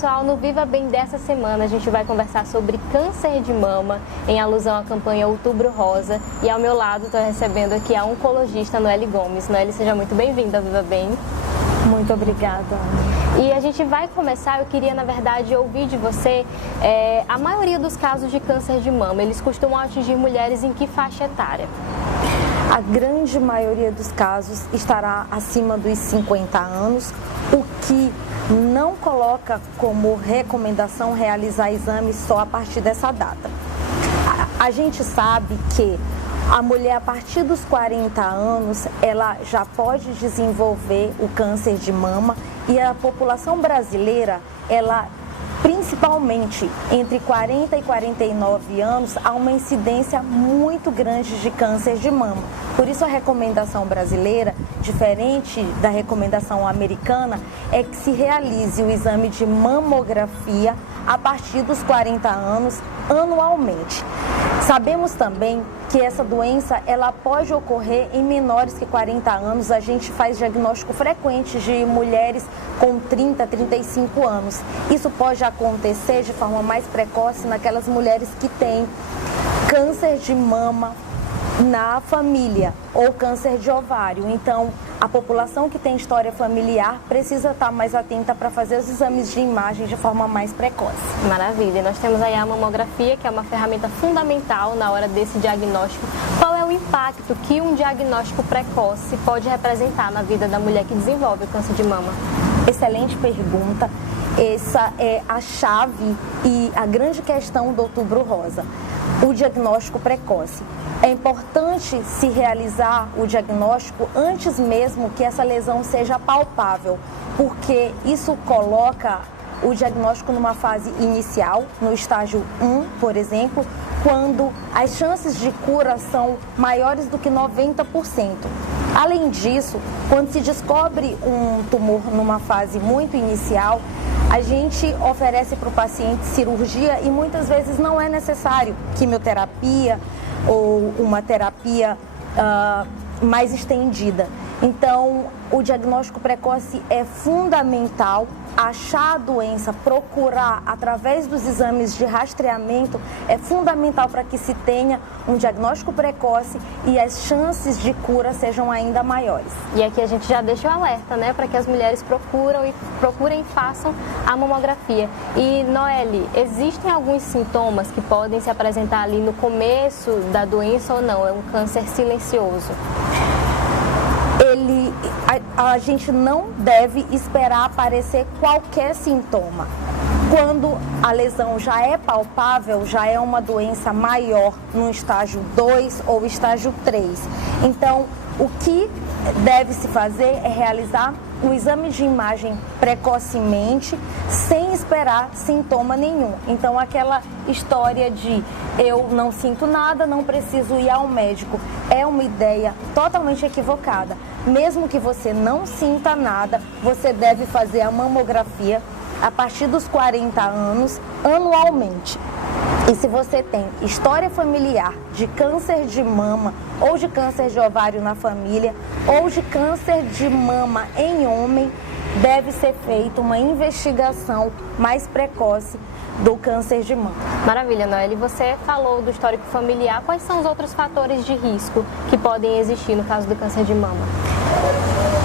pessoal, no Viva Bem dessa semana a gente vai conversar sobre câncer de mama, em alusão à campanha Outubro Rosa. E ao meu lado estou recebendo aqui a oncologista Noeli Gomes. Noeli, seja muito bem-vinda ao Viva Bem. Muito obrigada. E a gente vai começar, eu queria na verdade ouvir de você, a maioria dos casos de câncer de mama, eles costumam atingir mulheres em que faixa etária? A grande maioria dos casos estará acima dos 50 anos, o que não coloca como recomendação realizar exames só a partir dessa data. A gente sabe que a mulher, a partir dos 40 anos, ela já pode desenvolver o câncer de mama e a população brasileira, ela principalmente entre 40 e 49 anos, há uma incidência muito grande de câncer de mama. Por isso a recomendação brasileira, diferente da recomendação americana, é que se realize o exame de mamografia a partir dos 40 anos, anualmente. Sabemos também que essa doença ela pode ocorrer em menores que 40 anos. A gente faz diagnóstico frequente de mulheres com 30, 35 anos. Isso pode acontecer de forma mais precoce naquelas mulheres que têm câncer de mama na família ou câncer de ovário. Então, a população que tem história familiar precisa estar mais atenta para fazer os exames de imagem de forma mais precoce. Maravilha. E nós temos aí a mamografia, que é uma ferramenta fundamental na hora desse diagnóstico. Qual é o impacto que um diagnóstico precoce pode representar na vida da mulher que desenvolve o câncer de mama? Excelente pergunta. Essa é a chave e a grande questão do Outubro Rosa, o diagnóstico precoce. É importante se realizar o diagnóstico antes mesmo que essa lesão seja palpável, porque isso coloca o diagnóstico numa fase inicial, no estágio 1, por exemplo, quando as chances de cura são maiores do que 90%. Além disso, quando se descobre um tumor numa fase muito inicial, a gente oferece para o paciente cirurgia e muitas vezes não é necessário quimioterapia ou uma terapia mais estendida. Então, o diagnóstico precoce é fundamental. Achar a doença, procurar através dos exames de rastreamento é fundamental para que se tenha um diagnóstico precoce e as chances de cura sejam ainda maiores. E aqui a gente já deixa o alerta, né, para que as mulheres procurem e façam a mamografia. E, Noeli, existem alguns sintomas que podem se apresentar ali no começo da doença ou não? É um câncer silencioso? A gente não deve esperar aparecer qualquer sintoma. Quando a lesão já é palpável, já é uma doença maior no estágio 2 ou estágio 3. Então, o que deve se fazer é realizar um exame de imagem precocemente, sem esperar sintoma nenhum. Então, aquela história de eu não sinto nada, não preciso ir ao médico, é uma ideia totalmente equivocada. Mesmo que você não sinta nada, você deve fazer a mamografia a partir dos 40 anos, anualmente. E se você tem história familiar de câncer de mama ou de câncer de ovário na família ou de câncer de mama em homem, deve ser feita uma investigação mais precoce do câncer de mama. Maravilha, Noeli. Você falou do histórico familiar. Quais são os outros fatores de risco que podem existir no caso do câncer de mama?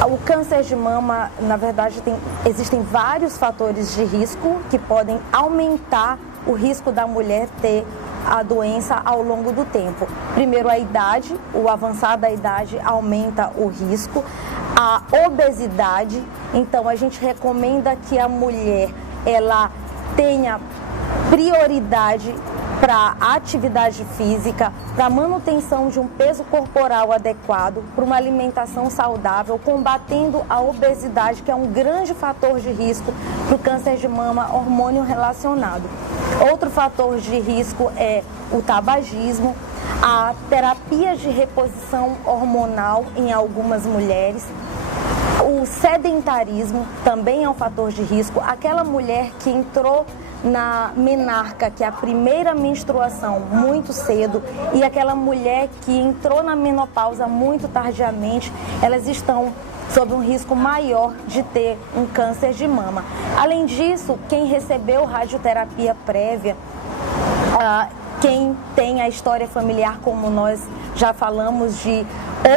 O câncer de mama, na verdade, existem vários fatores de risco que podem aumentar o risco da mulher ter a doença ao longo do tempo. Primeiro, a idade, o avançar da idade aumenta o risco. A obesidade, então a gente recomenda que a mulher ela tenha prioridade para a atividade física, para a manutenção de um peso corporal adequado, para uma alimentação saudável, combatendo a obesidade, que é um grande fator de risco para o câncer de mama, hormônio relacionado. Outro fator de risco é o tabagismo, a terapia de reposição hormonal em algumas mulheres. O sedentarismo também é um fator de risco. Aquela mulher que entrou na menarca, que é a primeira menstruação, muito cedo, e aquela mulher que entrou na menopausa muito tardiamente, elas estão sob um risco maior de ter um câncer de mama. Além disso, quem recebeu radioterapia prévia, quem tem a história familiar, como nós já falamos, de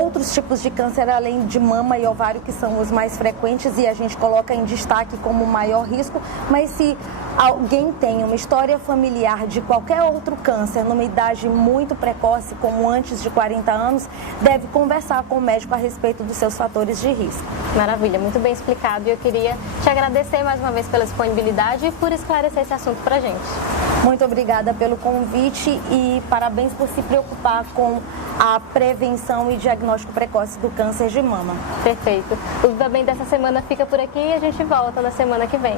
outros tipos de câncer além de mama e ovário, que são os mais frequentes e a gente coloca em destaque como maior risco, mas se alguém tem uma história familiar de qualquer outro câncer numa idade muito precoce, como antes de 40 anos, deve conversar com o médico a respeito dos seus fatores de risco. Maravilha, muito bem explicado. E eu queria te agradecer mais uma vez pela disponibilidade e por esclarecer esse assunto pra gente. Muito obrigada pelo convite e parabéns por se preocupar com a prevenção e diagnóstico precoce do câncer de mama. Perfeito. O Viva Bem dessa semana fica por aqui e a gente volta na semana que vem.